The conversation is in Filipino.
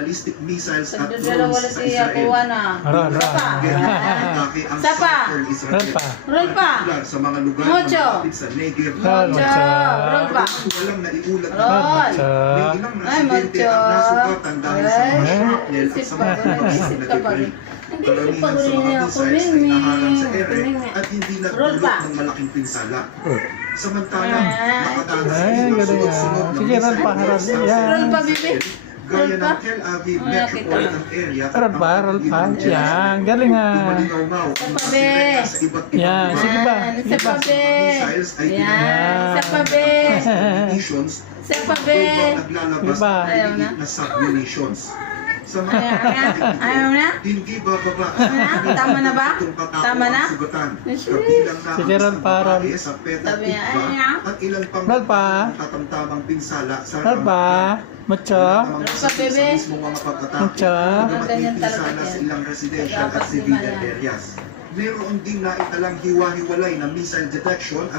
ballistic missiles at Dalawa drones na sa siya kuha Israel. na. Ron. Atake ang Sapa. Southern Israel. Ron pa. Ron pa. Particular sa mga lugar na Mocho. malapit sa Negev. Mocho. Ron pa. Walang naiulat na Ron. may ilang Ay, residente Mocho. ang nasugatan dahil sa mga Ay, shrapnel at isip sa pa mga ko rin, pagbagsak isip na ka pa debris. rin. Hindi ko Karamihan pa sa rin mga ako missiles ay naharang sa ere rin. at hindi Ron nagdulot pa. ng malaking pinsala. Samantalang, Ay, nakatakas ay, din ang galing, sunod-sunod ah. na Sige, Ron missile pa, harap tests din sa yan. Ron pa, Israel, bibi. gaya Ron pa. ng Tel Aviv Ay, Metropolitan Area. Ron pa. Yan, galing ah. Sa pabe. Yan, sige ba? Sa pabe. Yan, sa pabe. Sa pabe. Naglalabas Iba. ng Ayaw na. maliit na submunitions. Sa mga Ayaw na? hindi bababa. Tama na ba? Tama na? Sige, Ron pa, Ron. Sa Petah Sabi niya, Tikva ayaw. at ilang pang Ron pa. tatamtamang pinsala sa Ron pa. Mucho. Ron pa, bebe. Mucho. Ganyan talaga sa yan. ilang residential Dapat at civilian lima yan. areas. Meron din na italang hiwa-hiwalay na missile detection at